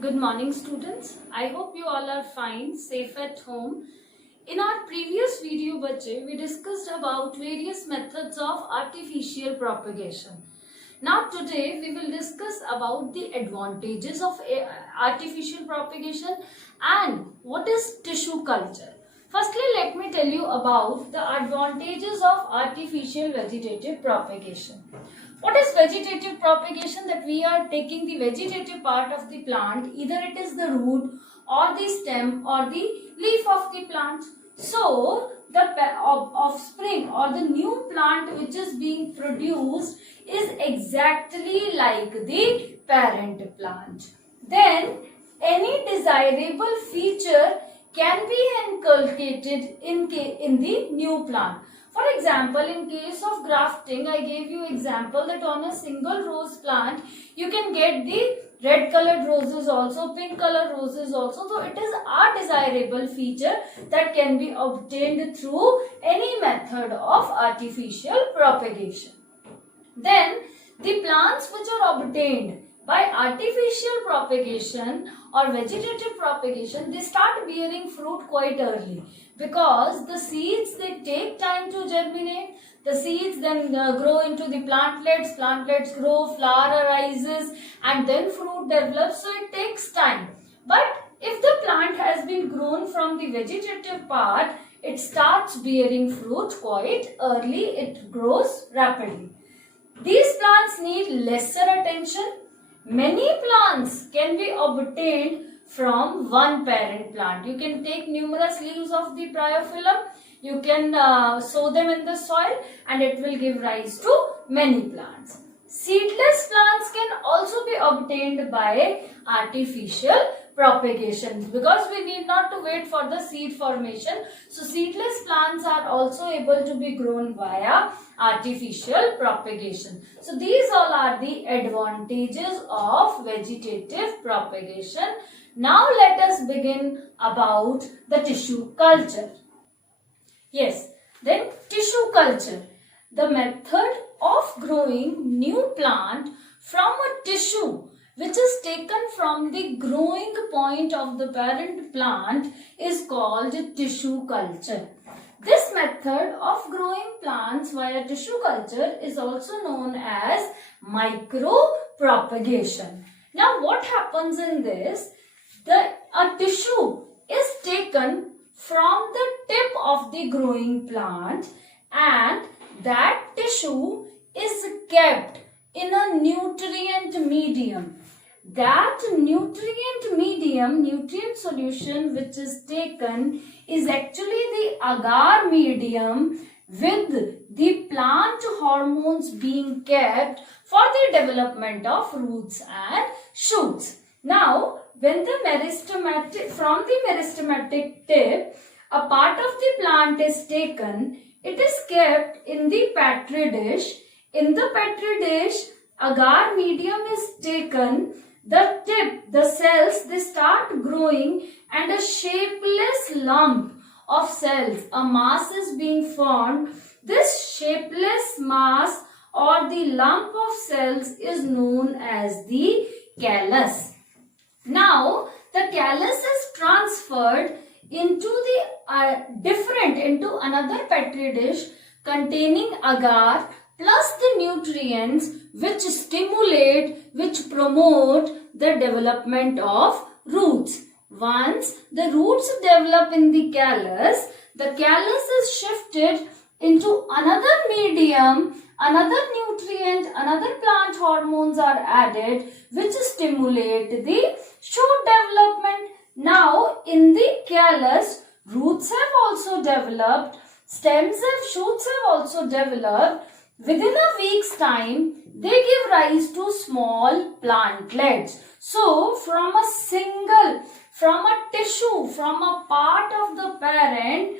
Good morning, students. I hope you all are fine, safe at home. In our previous video, we discussed about various methods of artificial propagation. Now today we will discuss about the advantages of artificial propagation and what is tissue culture. Firstly, let me tell you about the advantages of artificial vegetative propagation. What is vegetative propagation? That we are taking the vegetative part of the plant, either it is the root or the stem or the leaf of the plant. So, the offspring or the new plant which is being produced is exactly like the parent plant. Then, any desirable feature can be inculcated in the new plant. For example, in case of grafting, I gave you example that on a single rose plant, you can get the red colored roses also, pink colored roses also. So, it is a desirable feature that can be obtained through any method of artificial propagation. Then, the plants which are obtained by artificial propagation or vegetative propagation, they start bearing fruit quite early because the seeds, they take time to germinate. The seeds then grow into the plantlets, plantlets grow, flower arises and then fruit develops, so it takes time. But if the plant has been grown from the vegetative part, it starts bearing fruit quite early, it grows rapidly. These plants need lesser attention. Many plants can be obtained from one parent plant. You can take numerous leaves of the bryophyllum, you can sow them in the soil and it will give rise to many plants. Seedless plants can also be obtained by artificial propagation because we need not to wait for the seed formation. So seedless plants are also able to be grown via artificial propagation. So these all are the advantages of vegetative propagation. Now let us begin about the tissue culture. Yes, then tissue culture. The method of growing new plant from a tissue which is taken from the growing point of the parent plant is called tissue culture. This method of growing plants via tissue culture is also known as micropropagation. Now what happens in this? A tissue is taken from the tip of the growing plant and that tissue is kept in a nutrient medium. That nutrient medium, nutrient solution which is taken is actually the agar medium with the plant hormones being kept for the development of roots and shoots. Now, when the meristematic, from the meristematic tip, a part of the plant is taken, it is kept in the petri dish. In the petri dish, agar medium is taken. The tip, the cells, they start growing and a shapeless lump of cells, a mass is being formed. This shapeless mass or the lump of cells is known as the callus. Now, the callus is transferred into into another petri dish containing agar plus the nutrients which stimulate, which promote the development of roots. Once the roots develop in the callus is shifted into another medium, another nutrient, another plant hormones are added which stimulate the shoot development. Now in the callus, roots have also developed, stems and shoots have also developed. Within a week's time, they give rise to small plantlets. So, from a tissue, from a part of the parent,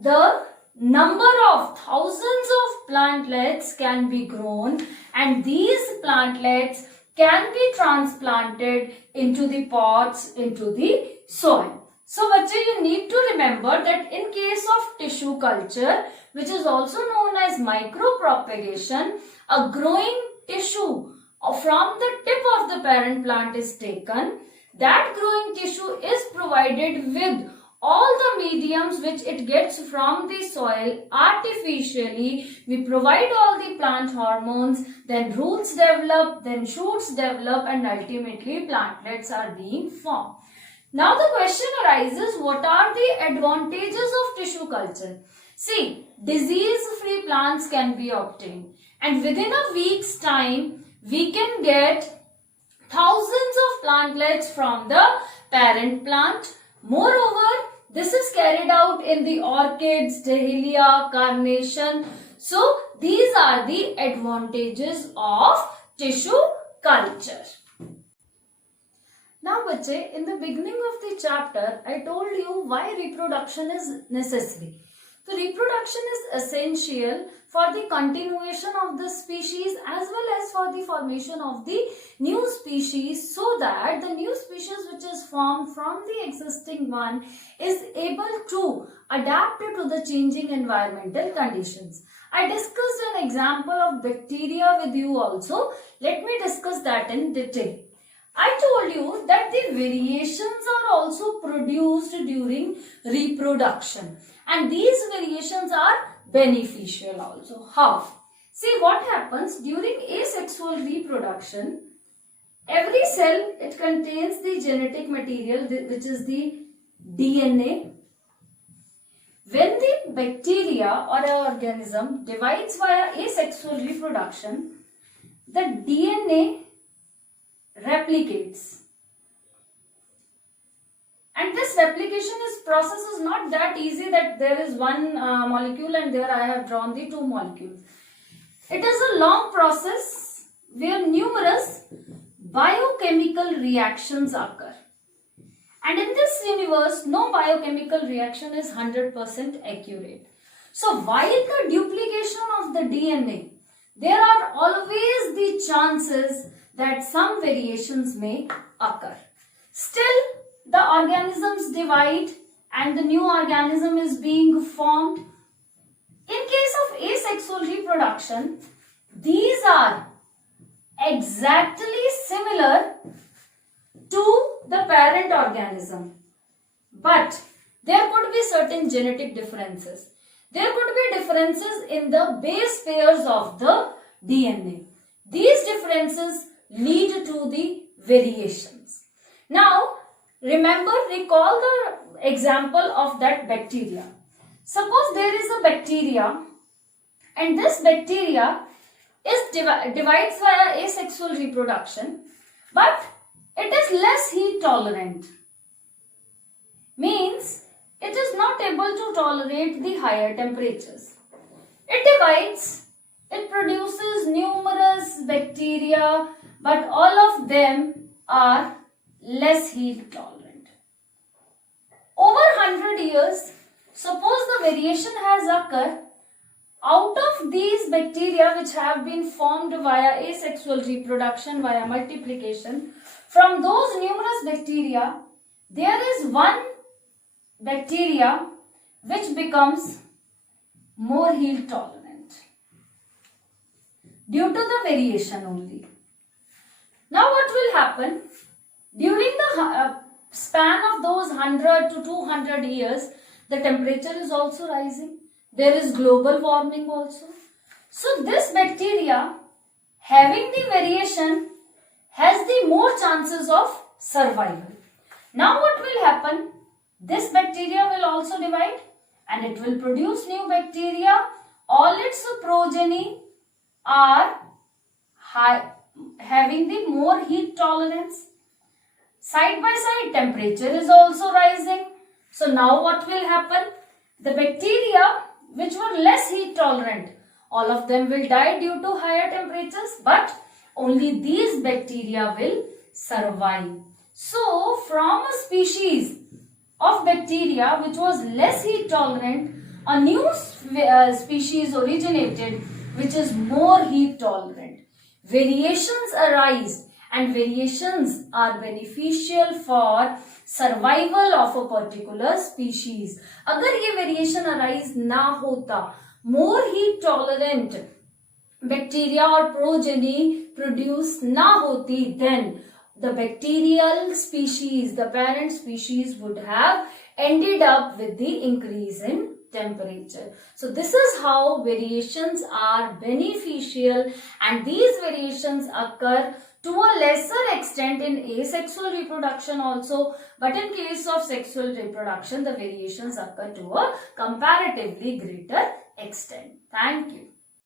the number of thousands of plantlets can be grown and these plantlets can be transplanted into the pots, into the soil. So, you need to remember that in case of tissue culture, which is also known as micropropagation, a growing tissue from the tip of the parent plant is taken. That growing tissue is provided with all the mediums which it gets from the soil artificially. We provide all the plant hormones, then roots develop, then shoots develop, and ultimately plantlets are being formed. Now the question arises, what are the advantages of tissue culture? See, disease-free plants can be obtained, and within a week's time we can get thousands of plantlets from the parent plant. Moreover, this is carried out in the orchids, dahlia, carnation. So, these are the advantages of tissue culture. Now, bache, in the beginning of the chapter, I told you why reproduction is necessary. So, reproduction is essential for the continuation of the species as well as for the formation of the new species, so that the new species which is formed from the existing one is able to adapt to the changing environmental conditions. I discussed an example of bacteria with you also. Let me discuss that in detail. I told you that the variations are also produced during reproduction, and these variations are beneficial also. How? See, what happens during asexual reproduction? Every cell, it contains the genetic material which is the DNA. When the bacteria or an organism divides via asexual reproduction, the DNA replicates, and this replication process is not that easy that there is one molecule and there I have drawn the two molecules. It is a long process where numerous biochemical reactions occur, and in this universe no biochemical reaction is 100% accurate. So while the duplication of the DNA, there are always the chances that some variations may occur. Still, the organisms divide and the new organism is being formed. In case of asexual reproduction, these are exactly similar to the parent organism, but there could be certain genetic differences. There could be differences in the base pairs of the DNA. These differences lead to the variations. Now, recall the example of that bacteria. Suppose there is a bacteria, and this bacteria is divides via asexual reproduction, but it is less heat tolerant. Means it is not able to tolerate the higher temperatures. It divides, it produces numerous bacteria, but all of them are less heat tolerant. Over 100 years, suppose the variation has occurred. Out of these bacteria which have been formed via asexual reproduction, via multiplication, from those numerous bacteria, there is one bacteria which becomes more heat tolerant due to the variation only. Now what will happen? During the span of those 100 to 200 years, the temperature is also rising. There is global warming also. So this bacteria, having the variation, has the more chances of survival. Now what will happen? This bacteria will also divide and it will produce new bacteria. All its progeny are having the more heat tolerance. Side by side, temperature is also rising. So now what will happen? The bacteria which were less heat tolerant, all of them will die due to higher temperatures, but only these bacteria will survive. So from a species of bacteria which was less heat tolerant, a new species originated which is more heat tolerant. Variations arise, and variations are beneficial for survival of a particular species. अगर ये variation arise ना होता, more heat tolerant bacteria or progeny produce ना होती, then the bacterial species, the parent species, would have ended up with the increase in temperature. So this is how variations are beneficial, and these variations occur to a lesser extent in asexual reproduction also, but in case of sexual reproduction, the variations occur to a comparatively greater extent. Thank you.